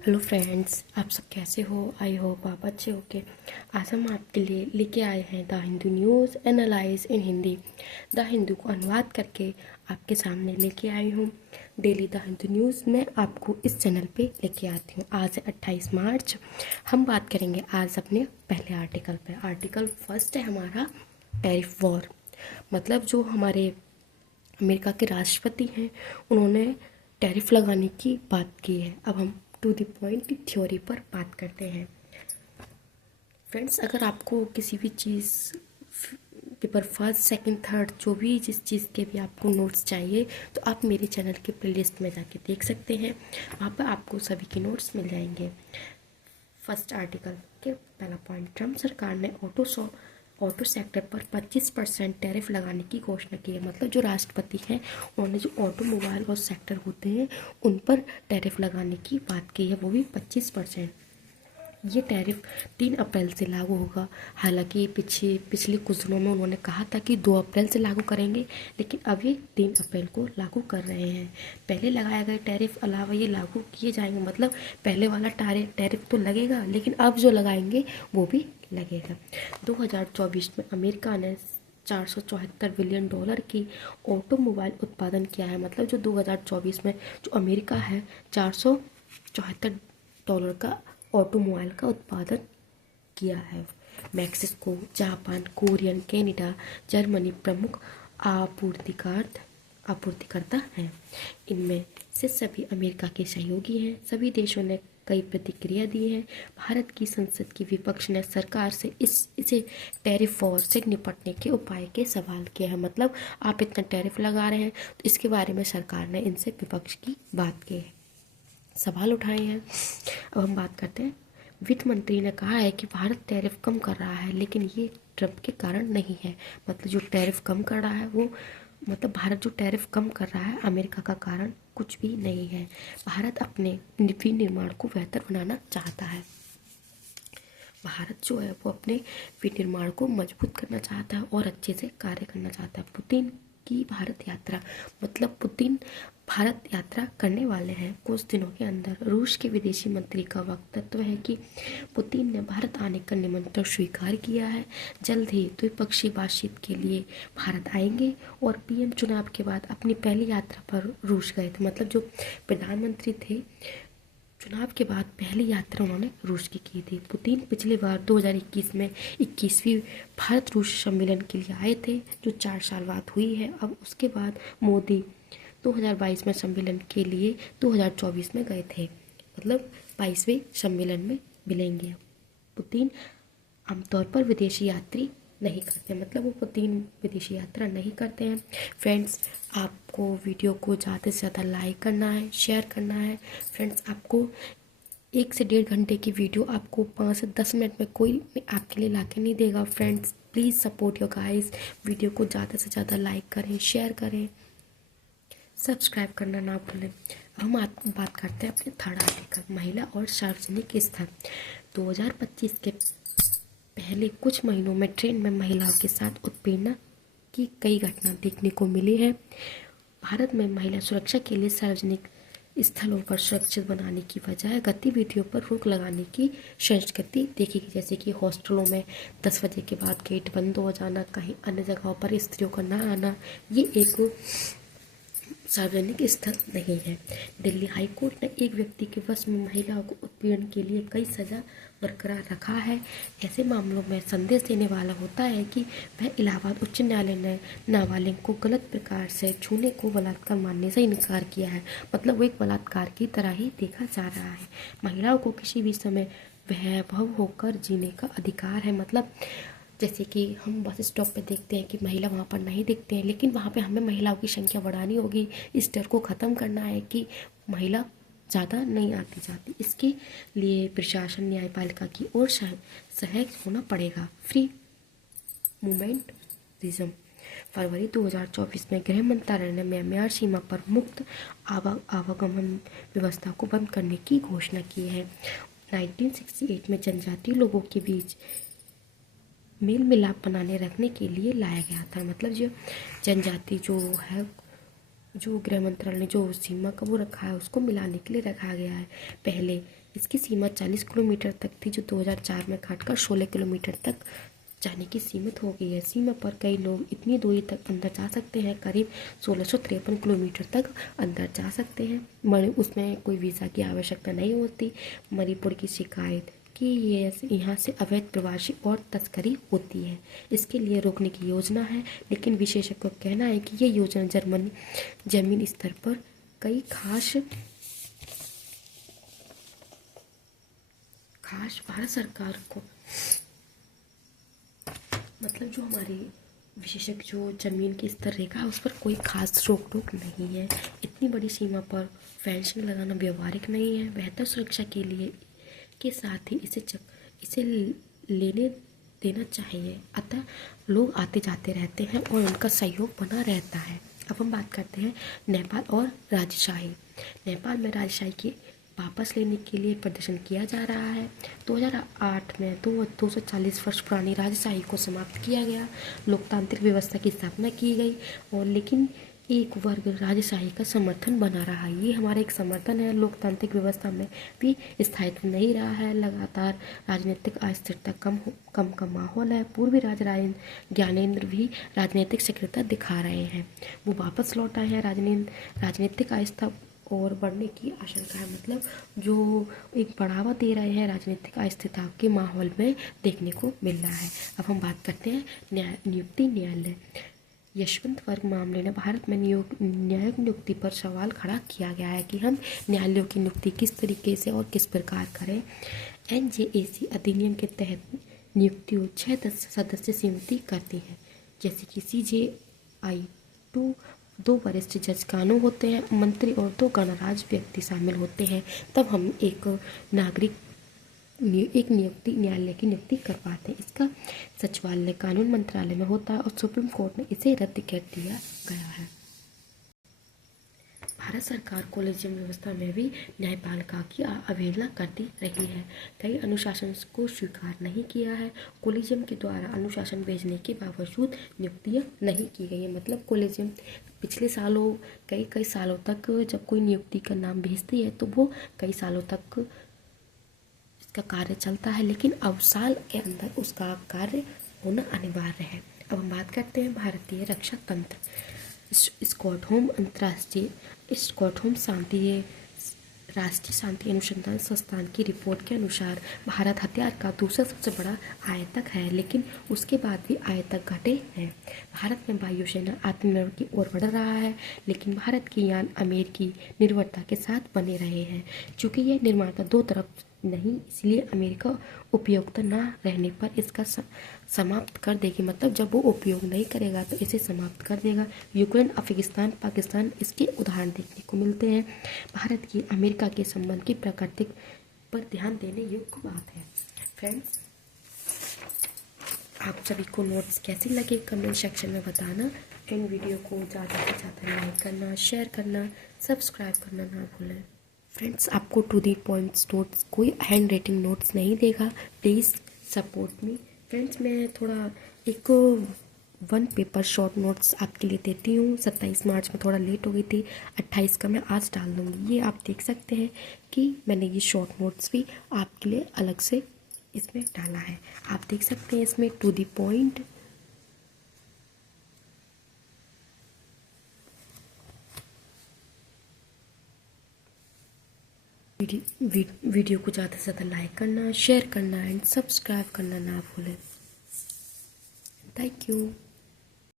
Hello friends, आप सब कैसे हो? आई होप आप अच्छे होके। आज हम आपके लिए लेके आए हैं the Hindu news analyse in Hindi. The Hindu को अनुवाद करके आपके सामने लेके आई हूँ। डेली द हिंदू न्यूज़ मैं आपको इस चैनल पे लेके आती हूँ। आज है 28 मार्च। हम बात करेंगे आज अपने पहले आर्टिकल पे। आर्टिकल फर्स्ट है हमारा टैरिफ वॉर। मतलब जो हमारे अमेरिका के राष्ट्रपति हैं उन्होंने टैरिफ लगाने की बात की है। अब हम टू द पॉइंट थ्योरी पर बात करते हैं। फ्रेंड्स, अगर आपको किसी भी चीज़ पेपर फर्स्ट सेकंड थर्ड जो भी जिस चीज़ के भी आपको नोट्स चाहिए तो आप मेरे चैनल के प्लेलिस्ट में जाके देख सकते हैं। वहाँ पर आपको सभी के नोट्स मिल जाएंगे। फर्स्ट आर्टिकल के पहला पॉइंट, ट्रम्प सरकार ने ऑटो सेक्टर पर 25% टैरिफ लगाने की घोषणा की है। मतलब जो राष्ट्रपति हैं उन्होंने जो ऑटोमोबाइल और सेक्टर होते हैं उन पर टैरिफ लगाने की बात की है, वो भी 25%। ये टैरिफ 3 अप्रैल से लागू होगा। हालांकि पिछले कुछ दिनों में उन्होंने कहा था कि 2 अप्रैल से लागू करेंगे, लेकिन अब ये 3 अप्रैल को लागू कर रहे हैं। पहले लगाए गए टैरिफ अलावा ये लागू किए जाएंगे। मतलब पहले वाला टैरिफ तो लगेगा, लेकिन अब जो लगाएंगे वो भी लगेगा। 2024 में अमेरिका ने $474 बिलियन की ऑटोमोबाइल उत्पादन किया है। मतलब जो 2024 में जो अमेरिका है $474 का ऑटोमोबाइल का उत्पादन किया है। Mexico, Japan, Korean, Canada, Germany प्रमुख आपूर्तिकर्ता हैं। इनमें से सभी अमेरिका के सहयोगी हैं। सभी देशों ने कई प्रतिक्रिया दी है। भारत की संसद की विपक्ष ने सरकार से इसे टैरिफ वॉर से निपटने के उपाय के सवाल किए हैं। मतलब आप इतना टैरिफ लगा रहे हैं तो इसके बारे में सरकार ने इनसे विपक्ष की बात की है, सवाल उठाए हैं। अब हम बात करते हैं। वित्त मंत्री ने कहा है कि भारत टैरिफ कम कर रहा है, लेकिन ये ट्रंप के कारण नहीं है। मतलब जो टैरिफ कम कर रहा है वो मतलब भारत जो टैरिफ कम कर रहा है अमेरिका का कारण कुछ भी नहीं है। भारत अपने विनिर्माण को बेहतर बनाना चाहता है। भारत जो है वो अपने विनिर्माण को मजबूत करना चाहता है और अच्छे से कार्य करना चाहता है। पुतिन की भारत यात्रा, मतलब पुतिन भारत यात्रा करने वाले हैं कुछ दिनों के अंदर। रूस के विदेशी मंत्री का वक्तव्य है कि पुतिन ने भारत आने का निमंत्रण स्वीकार किया है। जल्द ही द्विपक्षीय बातचीत के लिए भारत आएंगे और पीएम चुनाव के बाद अपनी पहली यात्रा पर रूस गए थे। मतलब जो प्रधानमंत्री थे चुनाव के बाद पहली यात्रा उन्होंने रूस की थी। पुतिन पिछले बार 2021 में 21वीं भारत रूस सम्मेलन के लिए आए थे, जो 4 साल बाद हुई है। अब उसके बाद मोदी 2022 में सम्मेलन के लिए 2024 में गए थे। मतलब 22वें सम्मेलन में मिलेंगे। पुतिन आमतौर पर विदेशी यात्री नहीं करते, मतलब वो पुतिन विदेशी यात्रा नहीं करते हैं। फ्रेंड्स, आपको वीडियो को ज़्यादा से ज़्यादा लाइक करना है, शेयर करना है। फ्रेंड्स, आपको 1 से 1.5 घंटे की वीडियो आपको 5 से 10 मिनट में कोई आपके लिए ला के नहीं देगा। Friends, please support your guys. Video को ज़्यादा से ज़्यादा लाइक करें, शेयर करें, सब्सक्राइब करना ना भूलें। अब हम बात करते हैं अपने थर्ड आर्टिकल, महिला और सार्वजनिक स्थल। 2025 के पहले कुछ महीनों में ट्रेन में महिलाओं के साथ उत्पीड़न की कई घटना देखने को मिली है। भारत में महिला सुरक्षा के लिए सार्वजनिक स्थलों पर सुरक्षित बनाने की बजाय गतिविधियों पर रोक लगाने की संस्कृति देखी गई। जैसे कि हॉस्टलों में 10 बजे के बाद गेट बंद हो जाना, कहीं अन्य जगहों पर स्त्रियों का ना आना, ये एक सार्वजनिक स्थल नहीं है। दिल्ली हाई कोर्ट ने एक व्यक्ति के वश में महिलाओं को उत्पीड़न के लिए कई सजा बरकरार रखा है। ऐसे मामलों में संदेश देने वाला होता है कि वह इलाहाबाद उच्च न्यायालय ने नाबालिग को गलत प्रकार से छूने को बलात्कार मानने से इनकार किया है। मतलब वो एक बलात्कार की तरह ही देखा जा रहा है। महिलाओं को किसी भी समय वैभव होकर जीने का अधिकार है। मतलब जैसे कि हम बस स्टॉप पे देखते हैं कि महिला वहाँ पर नहीं दिखते हैं, लेकिन वहाँ पे हमें महिलाओं की संख्या बढ़ानी होगी। इस डर को ख़त्म करना है कि महिला ज़्यादा नहीं आती जाती। इसके लिए प्रशासन न्यायपालिका की ओर सहायक होना पड़ेगा। फ्री मूवमेंट रिज्म, फरवरी 2024 में गृह मंत्रालय ने म्यांमार सीमा पर मुक्त आवागमन व्यवस्था को बंद करने की घोषणा की है। 1968 में जनजातीय लोगों के बीच मेल मिलाप बनाने रखने के लिए लाया गया था। मतलब जो जनजाति जो है जो गृह मंत्रालय ने जो सीमा का वो रखा है उसको मिलाने के लिए रखा गया है। पहले इसकी सीमा 40 किलोमीटर तक थी, जो 2004 में घटकर 16 किलोमीटर तक जाने की सीमित हो गई है। सीमा पर कई लोग इतनी दूरी तक अंदर जा सकते हैं, करीब 1653 किलोमीटर तक अंदर जा सकते हैं। उसमें कोई वीज़ा की आवश्यकता नहीं होती। मणिपुर की शिकायत कि ये यहाँ से अवैध प्रवासी और तस्करी होती है, इसके लिए रोकने की योजना है, लेकिन विशेषज्ञों का कहना है कि ये योजना जमीन स्तर पर कई खास भारत सरकार को, मतलब जो हमारी विशेषज्ञ जो जमीन की स्तर रेखा है उस पर कोई खास रोक टोक नहीं है। इतनी बड़ी सीमा पर फेंसिंग लगाना व्यवहारिक नहीं है। बेहतर सुरक्षा के लिए के साथ ही इसे लेने देना चाहिए। अतः लोग आते जाते रहते हैं और उनका सहयोग बना रहता है। अब हम बात करते हैं नेपाल और राजशाही। नेपाल में राजशाही की वापस लेने के लिए प्रदर्शन किया जा रहा है। 2008 में 240 वर्ष पुरानी राजशाही को समाप्त किया गया, लोकतांत्रिक व्यवस्था की स्थापना की गई, और लेकिन एक वर्ग राजशाही का समर्थन बना रहा है। ये हमारा एक समर्थन है। लोकतांत्रिक व्यवस्था में भी स्थायित्व नहीं रहा है। लगातार राजनीतिक अस्थिरता कम का माहौल है। पूर्वी राजा ज्ञानेंद्र भी राजनीतिक सक्रियता दिखा रहे हैं, वो वापस लौट आए हैं। राजनीतिक अस्थिरता और बढ़ने की आशंका है, मतलब जो एक बढ़ावा दे रहे हैं राजनीतिक अस्थिरता के माहौल में देखने को मिल रहा है। अब हम बात करते हैं नियुक्ति न्यायालय। यशवंत वर्ग मामले में भारत में न्यायिक नियुक्ति पर सवाल खड़ा किया गया है कि हम न्यायालयों की नियुक्ति किस तरीके से और किस प्रकार करें। NJAC अधिनियम के तहत नियुक्तियों 6 सदस्य समिति करती है, जैसे कि CJI 2 वरिष्ठ जज कानून होते हैं, मंत्री और 2 गणराज्य व्यक्ति शामिल होते हैं। तब हम एक नियुक्ति न्यायालय की नियुक्ति करवाते हैं। इसका सचिवालय कानून मंत्रालय में होता है और सुप्रीम कोर्ट ने इसे रद्द कर दिया गया है। भारत सरकार कोलेजियम व्यवस्था में भी न्यायपालिका की अवहेलना करती रही है। कई अनुशासन को स्वीकार नहीं किया है। कोलेजियम के द्वारा अनुशासन भेजने के बावजूद नियुक्तियां नहीं की गई है। मतलब कोलेजियम पिछले सालों कई सालों तक जब कोई नियुक्ति का नाम भेजती है तो वो कई सालों तक इसका कार्य चलता है, लेकिन अब साल के अंदर उसका कार्य होना अनिवार्य है। अब हम बात करते हैं भारतीय रक्षा तंत्र। स्टॉकहोम राष्ट्रीय शांति अनुसंधान संस्थान की रिपोर्ट के अनुसार भारत हथियार का दूसरा सबसे बड़ा आयातक है, लेकिन उसके बाद भी आयातक घटे हैं। भारत में वायुसेना आत्मनिर्भर की ओर बढ़ रहा है, लेकिन भारत की यान अमेरिकी निर्भरता के साथ बने रहे हैं। चूँकि यह निर्माता 2 तरफ नहीं, इसलिए अमेरिका उपयोगिता न रहने पर इसका समाप्त कर देगी। मतलब जब वो उपयोग नहीं करेगा तो इसे समाप्त कर देगा। यूक्रेन, अफगानिस्तान, पाकिस्तान इसके उदाहरण देखने को मिलते हैं। भारत की अमेरिका के संबंध की प्रकृति पर ध्यान देने योग्य बात है। फ्रेंड्स, आप सभी को नोट्स कैसे लगे कमेंट सेक्शन में बताना, एंड वीडियो को ज़्यादा से ज़्यादा लाइक करना, शेयर करना, सब्सक्राइब करना ना भूलें। फ्रेंड्स, आपको टू दी पॉइंट्स नोट्स, कोई हैंड राइटिंग नोट्स नहीं देगा। Please support me. फ्रेंड्स, मैं थोड़ा एक 1 पेपर शॉर्ट नोट्स आपके लिए देती हूँ। 27 मार्च में थोड़ा लेट हो गई थी, 28 का मैं आज डाल दूँगी। ये आप देख सकते हैं कि मैंने ये शॉर्ट नोट्स भी आपके लिए अलग से इसमें डाला है। आप देख सकते हैं इसमें टू दी पॉइंट, वीडियो को ज़्यादा से ज़्यादा लाइक करना, शेयर करना एंड सब्सक्राइब करना ना भूलें। Thank you.